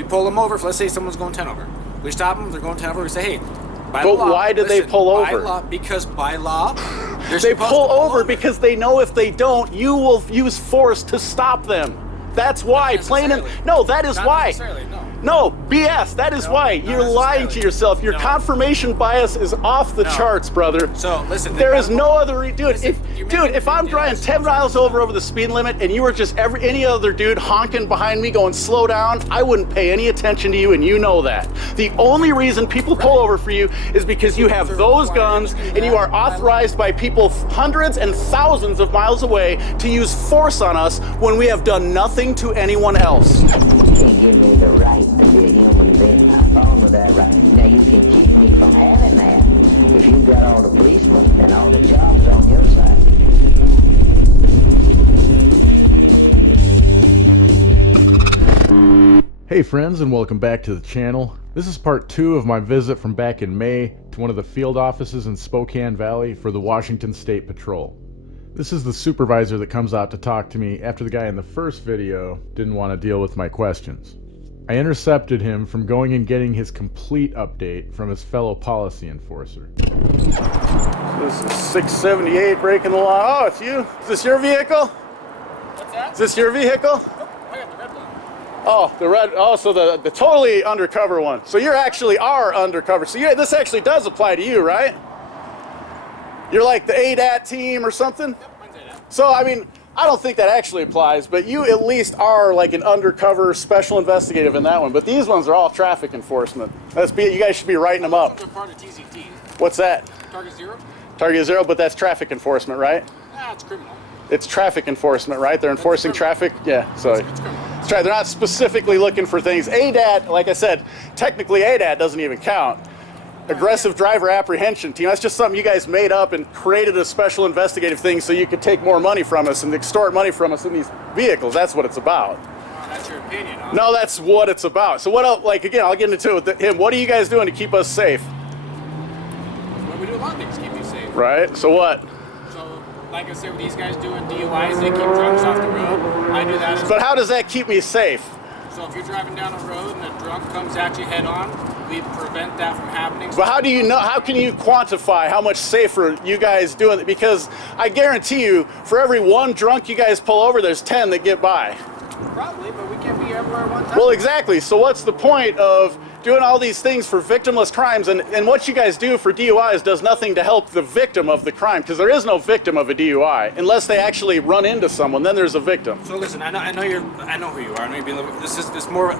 We pull them over. Let's say someone's going 10 over. We stop them. They're going 10 over. We say, hey, by but law, why did they pull over? Because by law, they pull over because they know if they don't, you will use force to stop them. That's why. Plain and no, that is why. No, BS. That is why. You're lying to yourself. Your confirmation bias is off the charts, brother. So listen, there is no other dude. If I'm driving 10 miles over the speed limit and you were just any other dude honking behind me going slow down, I wouldn't pay any attention to you, and you know that. The only reason people pull over for you is because you have those guns and you are authorized by people hundreds and thousands of miles away to use force on us when we have done nothing to anyone else. You can't give me the right to be a human being. I'm fine with that right. Now you can keep me from having that if you've got all the policemen and all the jobs on your side. Hey friends, and welcome back to the channel. This is part 2 of my visit from back in May to one of the field offices in Spokane Valley for the Washington State Patrol. This is the supervisor that comes out to talk to me after the guy in the first video didn't want to deal with my questions. I intercepted him from going and getting his complete update from his fellow policy enforcer. This is 678 breaking the law. Oh, it's you? Is this your vehicle? What's that? Is this your vehicle? Nope, I got the red one. Oh, the red. Oh, so the totally undercover one. So you're actually our undercover. So this actually does apply to you, right? You're like the ADAT team or something? Yep, mine's ADAT. So, I mean, I don't think that actually applies, but you at least are like an undercover special investigative in that one. But these ones are all traffic enforcement. You guys should be writing them up. Those are part of TZT. What's that? Target Zero? Target Zero, but that's traffic enforcement, right? Nah, it's criminal. It's traffic enforcement, right? They're enforcing traffic? Yeah, so It's criminal. that's right. They're not specifically looking for things. ADAT, like I said, technically ADAT doesn't even count. Aggressive driver apprehension team. That's just something you guys made up and created a special investigative thing so you could take more money from us and extort money from us in these vehicles. That's what it's about. Oh, that's your opinion, huh? No, that's what it's about. So what else, like again, I'll get into it with him. What are you guys doing to keep us safe? Well, we do a lot of things to keep you safe. Right, so what? So, like I said, with these guys doing DUIs, they keep drunks off the road. I do that as But how does that keep me safe? So if you're driving down a road and a drunk comes at you head on, we prevent that from happening. But how do you know, how can you quantify how much safer you guys doing it? Because I guarantee you, for every one drunk you guys pull over, there's 10 that get by. Probably, but we can't be everywhere at one time. Well, exactly. So what's the point of doing all these things for victimless crimes? And what you guys do for DUIs does nothing to help the victim of the crime, because there is no victim of a DUI unless they actually run into someone. Then there's a victim. So listen, I know who you are. I know you're being. This more.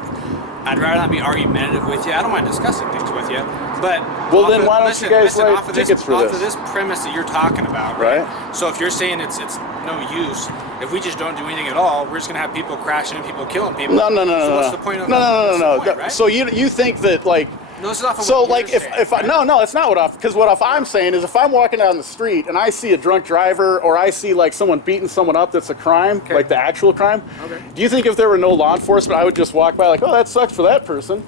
I'd rather not be argumentative with you. I don't mind discussing things with you, but well, then why don't you guys write tickets for this? Off of this premise that you're talking about, right? So if you're saying it's no use, if we just don't do anything at all, we're just gonna have people crashing and people killing people. No. So what's the point of No. So you think that like. No, this is off of so what like you're if saying, no, it's not what off, because what I'm saying is if I'm walking down the street and I see a drunk driver or I see like someone beating someone up that's a crime, like the actual crime, do you think if there were no law enforcement I would just walk by like, oh, that sucks for that person?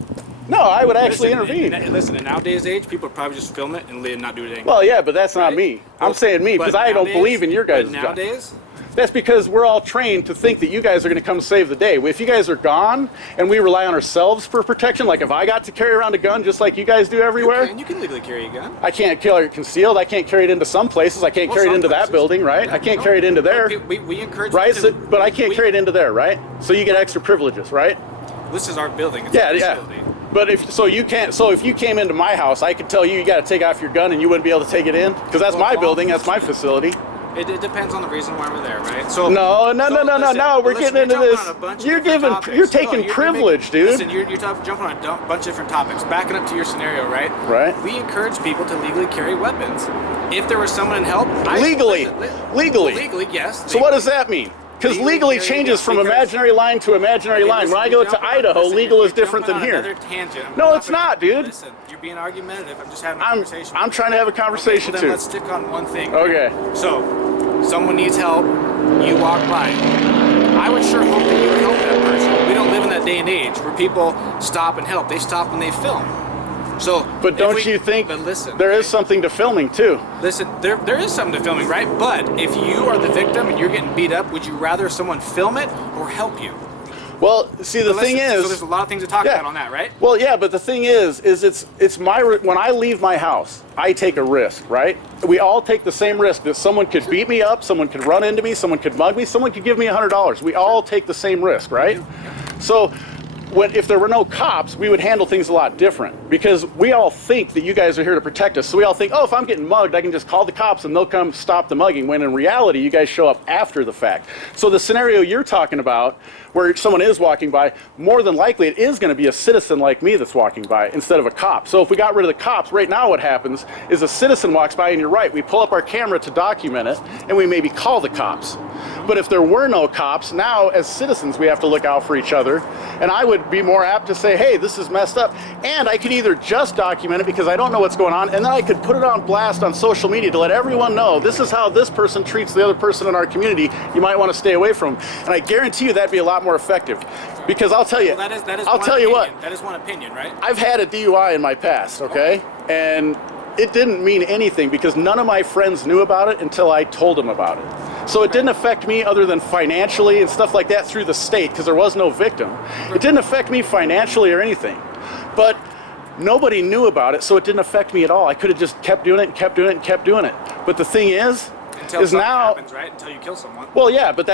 No, I would actually intervene. Listen, in nowadays age, people would probably just film it and not do anything. Well, yeah, but that's not me. I'm saying me, because I don't believe in your guys' job. Nowadays? That's because we're all trained to think that you guys are going to come save the day. If you guys are gone and we rely on ourselves for protection, like if I got to carry around a gun just like you guys do everywhere. You can legally carry a gun. I can't carry it concealed. I can't carry it into some places. I can't carry it into that building, right? I can't carry it into there. We encourage right? But I can't carry it into there, right? So you get extra privileges, right? This is our building. It's yeah. But if you came into my house, I could tell you got to take off your gun and you wouldn't be able to take it in, because that's my building, that's my facility. It depends on the reason why we're there, right? So no. We're getting into this. You're taking privilege, dude. Listen, you're jumping on a bunch of different topics. Backing up to your scenario, right? Right. We encourage people to legally carry weapons. If there was someone in help, legally, yes. So what does that mean? Because legally changes from imaginary line to imaginary line. When I go to Idaho, legal is different than here. No, it's not, dude. Listen, you're being argumentative. I'm just having a conversation. I'm trying to have a conversation then too. Let's stick on one thing. Okay. So, someone needs help. You walk by. I would sure hope that you would help that person. We don't live in that day and age where people stop and help. They stop when they film. So, but don't you think there is something to filming too? Listen, there is something to filming, right? But if you are the victim and you're getting beat up, would you rather someone film it or help you? Well, see, the thing is, so there's a lot of things to talk about on that, right? Well, yeah, but the thing is it's when I leave my house, I take a risk, right? We all take the same risk that someone could beat me up, someone could run into me, someone could mug me, someone could give me $100. We all take the same risk, right? So if there were no cops, we would handle things a lot different, because we all think that you guys are here to protect us. So we all think, oh, if I'm getting mugged, I can just call the cops and they'll come stop the mugging, when in reality, you guys show up after the fact. So the scenario you're talking about, where someone is walking by, more than likely it is going to be a citizen like me that's walking by instead of a cop. So if we got rid of the cops, right now what happens is a citizen walks by, and you're right, we pull up our camera to document it, and we maybe call the cops. But if there were no cops, now as citizens we have to look out for each other, and I would be more apt to say, hey, this is messed up, and I could either just document it because I don't know what's going on, and then I could put it on blast on social media to let everyone know this is how this person treats the other person in our community. You might want to stay away from them. And I guarantee you that'd be a lot more effective, because I'll tell you, I'll tell you what, that is one opinion, right? I've had a DUI in my past, okay? And it didn't mean anything because none of my friends knew about it until I told them about it. So it didn't affect me other than financially and stuff like that through the state, because there was no victim. It didn't affect me financially or anything. But nobody knew about it, so it didn't affect me at all. I could have just kept doing it and kept doing it and kept doing it. But the thing is now happens, right? Until you kill someone. Well, yeah, but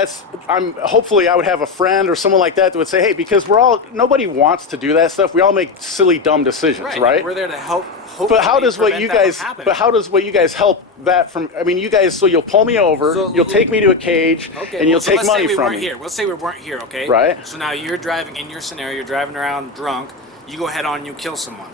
hopefully I would have a friend or someone like that that would say, hey, because nobody wants to do that stuff. We all make silly, dumb decisions, right? We're there to help. But how does what you guys help that from? I mean, you guys. So you'll pull me over, you'll take me to a cage, and you'll take money from me. Let's say we weren't here, okay? Right. So now you're driving in your scenario. You're driving around drunk. You go head on and you kill someone,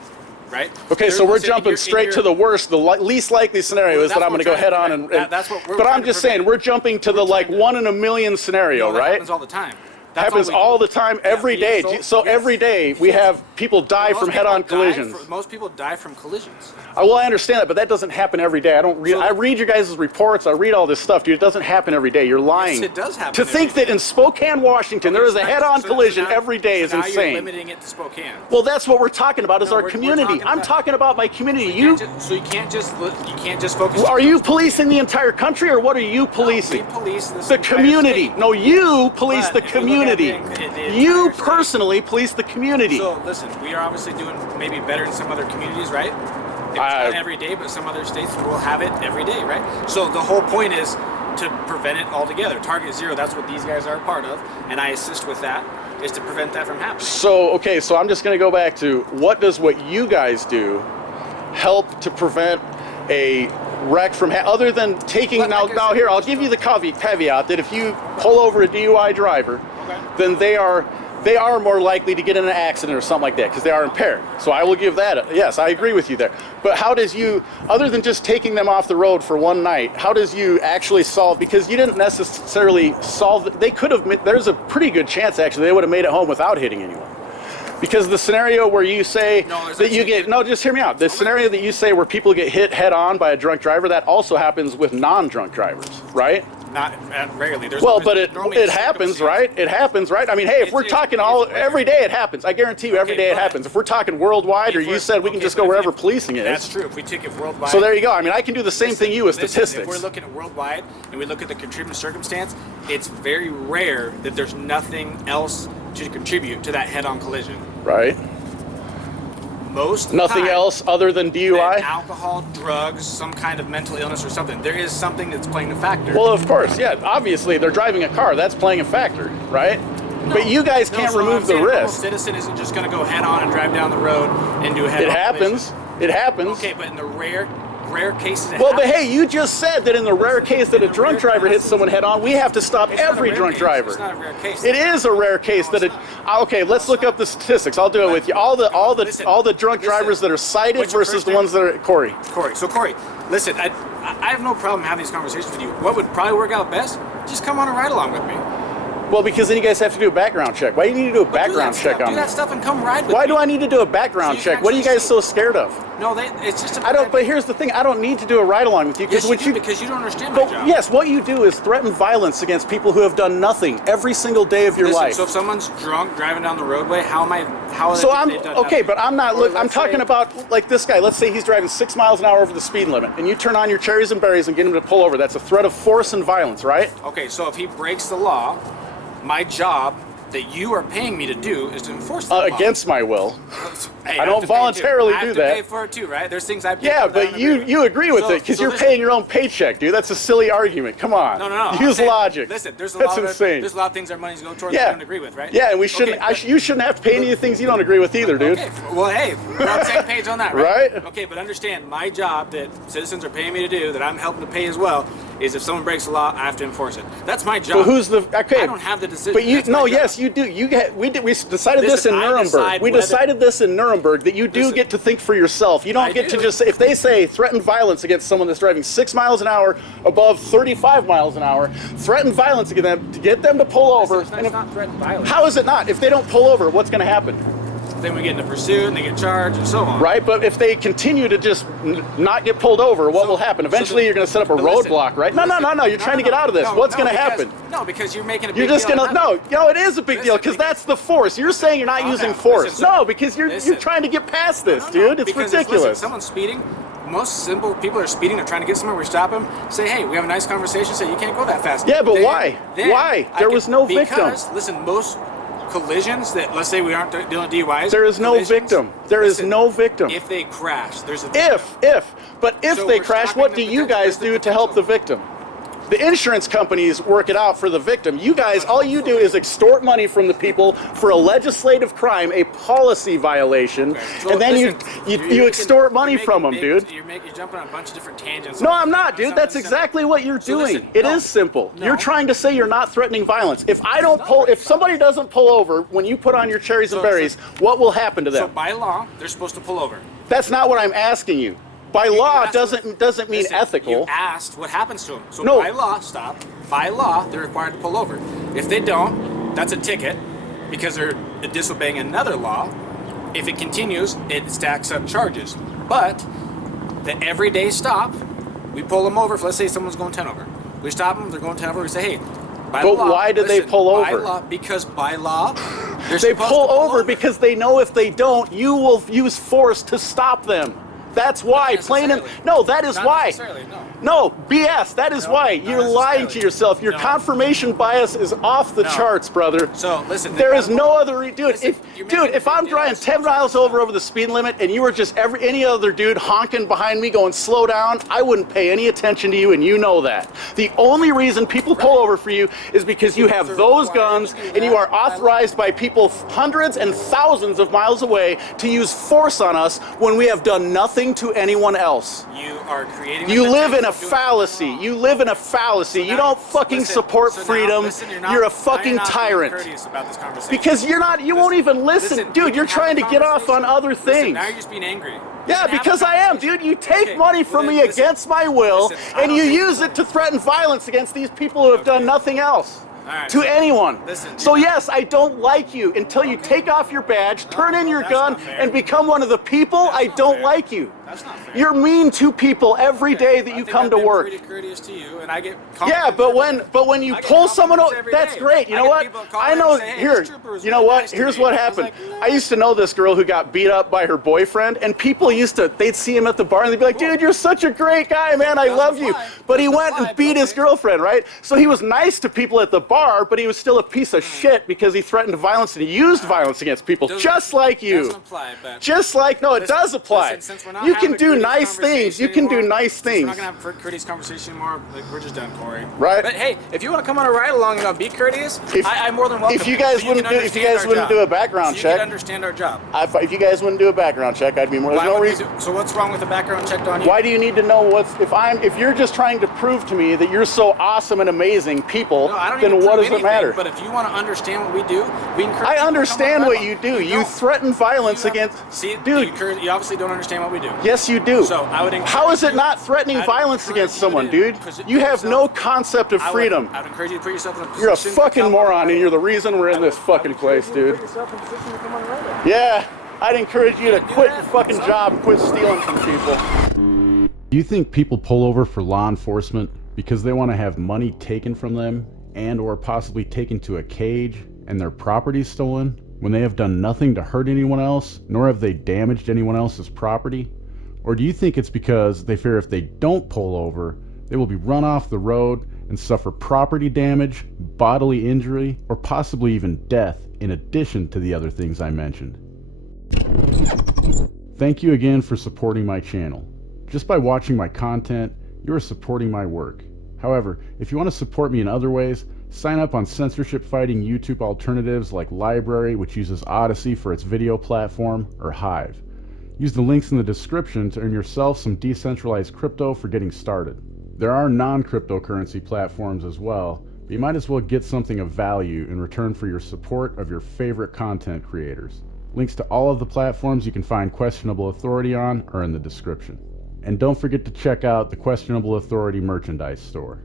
right? Okay, so we're jumping straight to the worst. The least likely scenario is that I'm going to go head on and. That's what we're. But I'm just saying, we're jumping to the 1 in a million scenario, right? Happens all the time. Happens all the time, every day. So every day we have people die from head-on collisions. Most people die from collisions. Well, I understand that, but that doesn't happen every day. I read your guys' reports. I read all this stuff, dude. It doesn't happen every day. You're lying. Yes, it does happen. To think that in Spokane, Washington, there is a head-on collision every day is insane. Now you're limiting it to Spokane. Well, that's what we're talking about. Is our community. I'm talking about my community. So you can't just focus. Are you policing the entire country, or what are you policing? We police the community. No, you police the community. You personally police the community. So listen, we are obviously doing maybe better in some other communities, right? It's not every day, but some other states will have it every day, right? So the whole point is to prevent it altogether. Target Zero, that's what these guys are a part of, and I assist with that, is to prevent that from happening. So, okay, so I'm just going to go back to what you guys do help to prevent a wreck from other than taking, now here, I'll give you the caveat that if you pull over a DUI driver, then they are more likely to get in an accident or something like that because they are impaired. So I will give that. Yes, I agree with you there. But how does you, other than just taking them off the road for one night, how does you actually solve, because you didn't necessarily solve, they could have, there's a pretty good chance actually they would have made it home without hitting anyone. Because the scenario where you say that you get, just hear me out. The scenario that you say where people get hit head on by a drunk driver, that also happens with non-drunk drivers, right? Not rarely. But it happens, right? It happens, right? I mean, hey, if we're talking every day it happens. I guarantee you every day it happens. If we're talking worldwide, or you said we can just go wherever policing is. That's true. If we take it worldwide. So there you go. I mean, I can do the same thing you with statistics. If we're looking at worldwide and we look at the contributing circumstance, it's very rare that there's nothing else to contribute to that head-on collision. Right. Most nothing else other than DUI? Alcohol, drugs, some kind of mental illness or something. There is something that's playing a factor. Well, of course, yeah. Obviously, they're driving a car. That's playing a factor, right? No, but you guys can't remove the risk. A citizen isn't just going to go head on and drive down the road and do a head-on collision. It happens. Okay, but in the rare cases but hey, you just said that in the rare case that a drunk driver hits someone head on, we have to stop every drunk driver. It's not a rare case. It is a rare case that okay, let's look up the statistics. I'll do it with you. All the drunk drivers that are cited versus the ones that are Corey. So Corey, listen, I have no problem having these conversations with you. What would probably work out best? Just come on a ride along with me. Well, because then you guys have to do a background check. Why do you need to do a background check on me? Do that stuff and come ride with me. Why do I need to do a background check? What are you guys so scared of? No, it's just but here's the thing. I don't need to do a ride along with you. Yes, you do, because you don't understand my job. Yes, what you do is threaten violence against people who have done nothing every single day of your life. So if someone's drunk driving down the roadway, how but I'm not I'm talking about like this guy. Let's say he's driving 6 miles an hour over the speed limit, and you turn on your cherries and berries and get him to pull over. That's a threat of force and violence, right? Okay, so if he breaks the law, my job that you are paying me to do is to enforce that law. Against my will. Hey, I don't voluntarily do that. I have to pay for it too, right? There's things I pay Yeah, for that I but don't you agree with it because you're paying your own paycheck, dude. That's a silly argument. Come on. No. Use logic. Listen, That's insane. There's a lot of things our money's going towards that I don't agree with, right? Yeah, and we shouldn't. Okay, you shouldn't have to pay any of the things you don't agree with either, dude. Okay. Well, hey, we're on the same page on that, right? Right? Okay, but understand, my job that citizens are paying me to do, that I'm helping to pay as well, is if someone breaks the law, I have to enforce it. That's my job. But who's the okay? I don't have the decision. But you That's my job. yes, you do. We decided this in Listen, I Nuremberg. decide We whether- decided this in Nuremberg that you do Listen, get to think for yourself. You don't I get to do. just say, if they say threaten violence against someone that's driving 6 miles an hour above 35 miles an hour, threaten violence against them to get them to pull over. It's And if- not threatened violence. how is it not? If they don't pull over, what's going to happen? Then we get into pursuit and they get charged and so on. Right, but if they continue to just not get pulled over, what will happen? Eventually, you're going to set up a roadblock, right? No. You're trying to get out of this. What's going to happen? No, because you're making a big You're just deal gonna out of it. no, it is a big deal Listen, because because- that's the force. You're saying you're not Calm using down. force. Listen, No, because you're listen. trying to get past this, No, dude. It's because ridiculous. Listen, someone's speeding. Most simple people are speeding. They're trying to get somewhere. We stop them. Say, hey, we have a nice conversation. Say, you can't go that fast. Yeah, but why? Why? There was no victim. Because listen, most collisions that, let's say we aren't dealing with DUIs. There is no collisions, victim. There is listen, no victim. If they crash, there's a If So they we're crash, stopping what the do you potential- guys there's the do to help the potential. victim? The insurance companies work it out for the victim. You guys, all you do is extort money from the people for a legislative crime, a policy violation, Okay. So and then listen, you extort money from them, dude. You're jumping on a bunch of different tangents. No, I'm not, dude. Something That's simple. exactly what you're So doing. listen, It no. is simple. No. You're trying to say you're not threatening violence. If I don't pull, if somebody doesn't pull over when you put on your cherries and So- berries, what will happen to So them? by law, they're supposed to pull over. That's not what I'm asking you. By You law asked doesn't mean listen, ethical. You asked what happens to them. So No. by law, by law, they're required to pull over. If they don't, that's a ticket because they're disobeying another law. If it continues, it stacks up charges. But the everyday stop, we pull them over. Let's say someone's going 10 over. We stop them, they're going 10 over. We say, hey, by But law, why do they listen, pull by over? law, because by law, they're They supposed pull to over because they know if they don't, you will use force to stop them. That's why. Plain and necessarily. no, that is Not why. necessarily, no. No, BS. That is No, why. not You're lying to necessarily. yourself. Your No. confirmation bias is off the No. charts, brother. So listen, they There is gotta no pull- other dude. Listen, you're making If a I'm big deal driving out of 10 miles over the speed limit and you were just any other dude honking behind me going slow down, I wouldn't pay any attention to you, and you know that. The only reason people pull over for you is because you have those guns and you are authorized by people hundreds and thousands of miles away to use force on us when we have done nothing to anyone else. You are creating. the You live in potential a of doing fallacy. wrong. You live in a fallacy. You Now- don't fucking listen, support so now- freedom. listen, You're a now you're fucking not being tyrant. courteous about this conversation. Because you won't even listen. we Dude, can you're have trying a to get off on conversation. other Listen, things. now you're just being angry. Yeah, Listen, have because a I am, conversation. dude. You take Okay, money well from then me listen, against my will, listen, I and don't you think- use it to threaten violence against these people who have done nothing else. All right, To so- anyone. listen, So you're- yes, I don't like you until you take off your badge, turn in your that's gun, not fair. and become one of the people. That's I not don't fair. like you. That's not fair. You're mean to people every day that I you think come I've to been work. Pretty courteous to you, and I get. Yeah, but when you I get pull someone over, compliments every that's day. great. You I know get what? people calling I and know. saying, hey, Here, this trooper was you know really what? nice to Here's me. what I was happened. like, I used to know this girl who got beat up by her boyfriend, and people they'd see him at the bar and they'd be like, "Dude, you're such a great guy, man. I Doesn't love you." apply. But he Doesn't went apply, and beat but his okay. girlfriend, right? So he was nice to people at the bar, but he was still a piece of shit because he threatened violence and he used violence against people, Doesn't- just like you. Doesn't apply, but Just like no, it Listen, does apply. listen, since we're not You having can a do courteous nice things. You can do conversation nice anymore, things. We're not gonna have a courteous conversation anymore. Like, we're just done, Corey. Right. But hey, if you want to come on a ride along and be courteous, If- I'm more than welcome. if you guys So wouldn't can do- if you understand guys our wouldn't job. do a background So you check- can understand our job. If you guys wouldn't do a background check, I'd be more. There's Why no would we reason. do- so what's wrong with the background check on you? Why do you need to know if you're just trying to prove to me that you're so awesome and amazing people, No, I don't then need to what prove does it anything, matter? But if you want to understand what we do, we encourage I people to come understand on what a you ride do. along. You don't. threaten violence You have- against See, dude. you obviously don't understand what we do. Yes, you do. So I would encourage How is it you- not threatening I'd violence encourage against you someone, to dude? position You have no yourself- concept of freedom. I would encourage you to put yourself in a position. You're a to fucking come on a moron, ride and you're the along. reason we're in this fucking place, dude. Put yourself in a position to come on a ride along. Yeah, I'd encourage you to do quit that. your fucking job and quit stealing from people. Do you think people pull over for law enforcement because they want to have money taken from them and or possibly taken to a cage and their property stolen when they have done nothing to hurt anyone else, nor have they damaged anyone else's property? Or do you think it's because they fear if they don't pull over, they will be run off the road and suffer property damage, bodily injury, or possibly even death in addition to the other things I mentioned. Thank you again for supporting my channel. Just by watching my content, you are supporting my work. However, if you want to support me in other ways, sign up on censorship-fighting YouTube alternatives like LBRY, which uses Odyssey for its video platform, or Hive. Use the links in the description to earn yourself some decentralized crypto for getting started. There are non-cryptocurrency platforms as well, but you might as well get something of value in return for your support of your favorite content creators. Links to all of the platforms you can find Questionable Authority on are in the description. And don't forget to check out the Questionable Authority merchandise store.